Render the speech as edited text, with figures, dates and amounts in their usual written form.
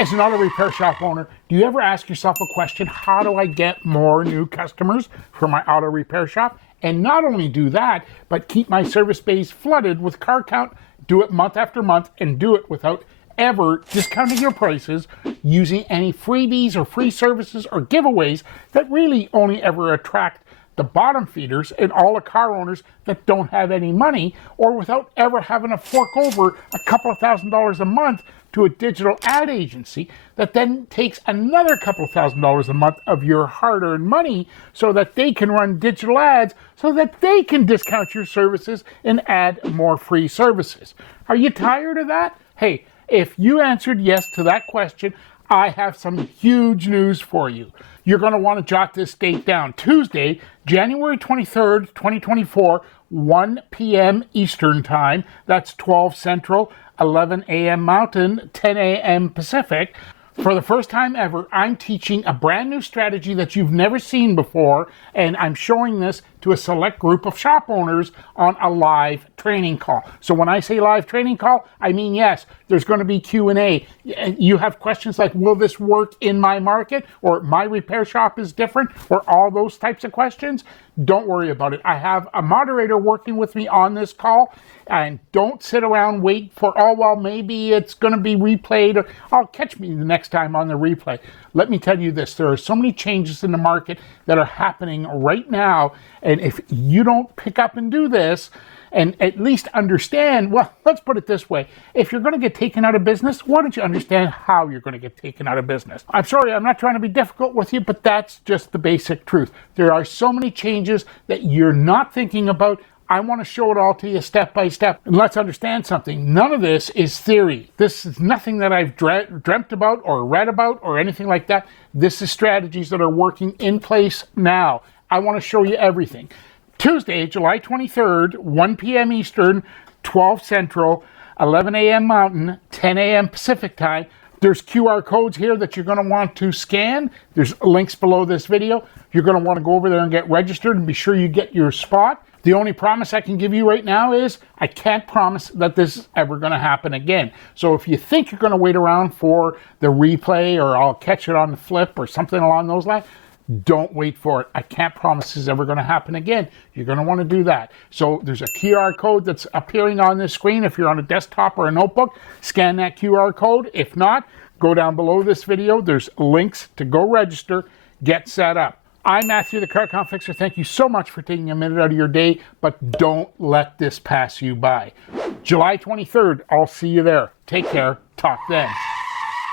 As an auto repair shop owner, do you ever ask yourself a question, how do I get more new customers for my auto repair shop? And not only do that, but keep my service bays flooded with car count, do it month after month, and do it without ever discounting your prices, using any freebies or free services or giveaways that really only ever attract the bottom feeders and all the car owners that don't have any money, or without ever having to fork over a couple of $1,000s a month to a digital ad agency that then takes another couple of $1,000s a month of your hard-earned money so that they can run digital ads so that they can discount your services and add more free services. Are you tired of that? Hey, if you answered yes to that question, I have some huge news for you. You're going to want to jot this date down. Tuesday, January 23rd, 2024, 1 p.m. Eastern Time. That's 12 Central, 11 a.m. Mountain, 10 a.m. Pacific. For the first time ever, I'm teaching a brand new strategy that you've never seen before, and I'm showing this to a select group of shop owners on a live training call. So when I say live training call, I mean, yes, there's going to be Q&A. You have questions like, will this work in my market? Or my repair shop is different? Or all those types of questions? Don't worry about it. I have a moderator working with me on this call. And don't sit around, wait for, oh, well, maybe it's going to be replayed, or I'll catch me the next time on the replay. Let me tell you this, there are so many changes in the market that are happening right now. And if you don't pick up and do this, and at least understand, well, let's put it this way. If you're going to get taken out of business, why don't you understand how you're going to get taken out of business? I'm sorry, I'm not trying to be difficult with you, but that's just the basic truth. There are so many changes that you're not thinking about. I want to show it all to you step by step. And let's understand something. None of this is theory. This is nothing that I've dreamt about or read about or anything like that. This is strategies that are working in place now. I want to show you everything. Tuesday, July 23rd, 1 p.m. Eastern, 12 Central, 11 a.m. Mountain, 10 a.m. Pacific Time. There's QR codes here that you're going to want to scan. There's links below this video. You're going to want to go over there and get registered and be sure you get your spot. The only promise I can give you right now is I can't promise that this is ever going to happen again. So if you think you're going to wait around for the replay or I'll catch it on the flip or something along those lines, don't wait for it. I can't promise this is ever going to happen again. You're going to want to do that. So there's a QR code that's appearing on this screen. If you're on a desktop or a notebook, scan that QR code. If not, go down below this video. There's links to go register, get set up. I'm Matthew, the Car Account Fixer. Thank you so much for taking a minute out of your day, but don't let this pass you by. July 23rd, I'll see you there. Take care. Talk then.